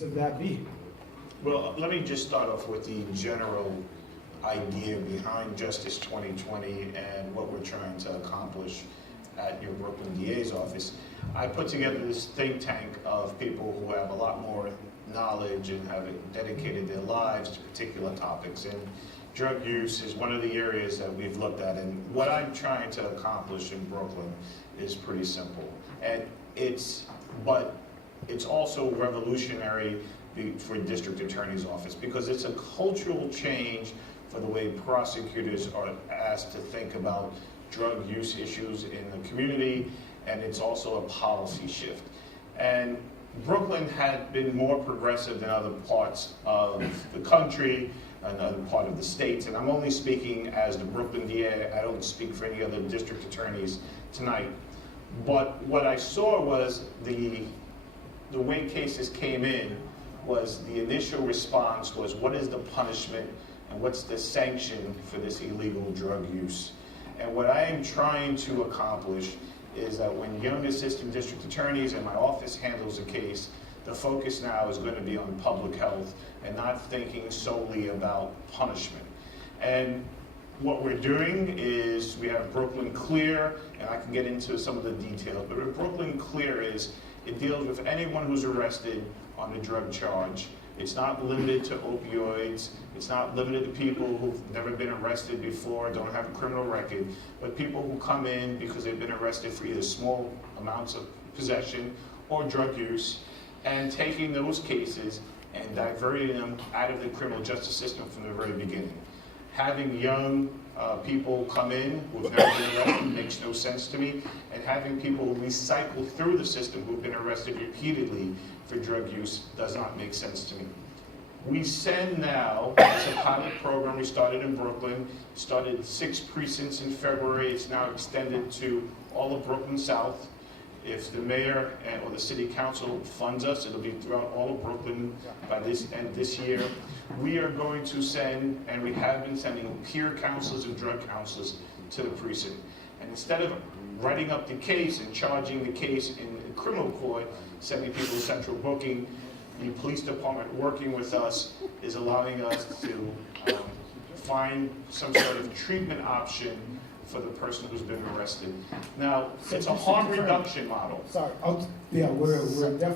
of that be? Well, let me just start off with the general idea behind Justice 2020 and what we're trying to accomplish at your Brooklyn DA's office. I put together this think tank of people who have a lot more knowledge and have dedicated their lives to particular topics. And drug use is one of the areas that we've looked at. And what I'm trying to accomplish in Brooklyn is pretty simple. And it's also revolutionary for district attorney's office because it's a cultural change for the way prosecutors are asked to think about drug use issues in the community, and it's also a policy shift. And Brooklyn had been more progressive than other parts of the country, another part of the states, and I'm only speaking as the Brooklyn DA. I don't speak for any other district attorneys tonight. But what I saw was the way cases came in was the initial response was, what is the punishment and what's the sanction for this illegal drug use? And what I am trying to accomplish is that when young assistant district attorneys and my office handles a case, the focus now is going to be on public health and not thinking solely about punishment. And what we're doing is we have Brooklyn Clear, and I can get into some of the details, but what Brooklyn Clear is, it deals with anyone who's arrested on a drug charge. It's not limited to opioids. It's not limited to people who've never been arrested before, don't have a criminal record, but people who come in because they've been arrested for either small amounts of possession or drug use, and taking those cases and diverting them out of the criminal justice system from the very beginning. Having young people come in who've never been arrested makes no sense to me, and having people recycle through the system who've been arrested repeatedly for drug use does not make sense to me. We send now, it's a pilot program we started in Brooklyn, started 6 precincts in February, it's now extended to all of Brooklyn South. If the mayor or the city council funds us, it'll be throughout all of Brooklyn by this year. We are going to send, and we have been sending, peer counselors and drug counselors to the precinct. And instead of writing up the case and charging the case in the criminal court, sending people to central booking, the police department working with us is allowing us to find some sort of treatment option for the person who's been arrested. Now, it's a harm reduction model. Sorry, yeah, we're definitely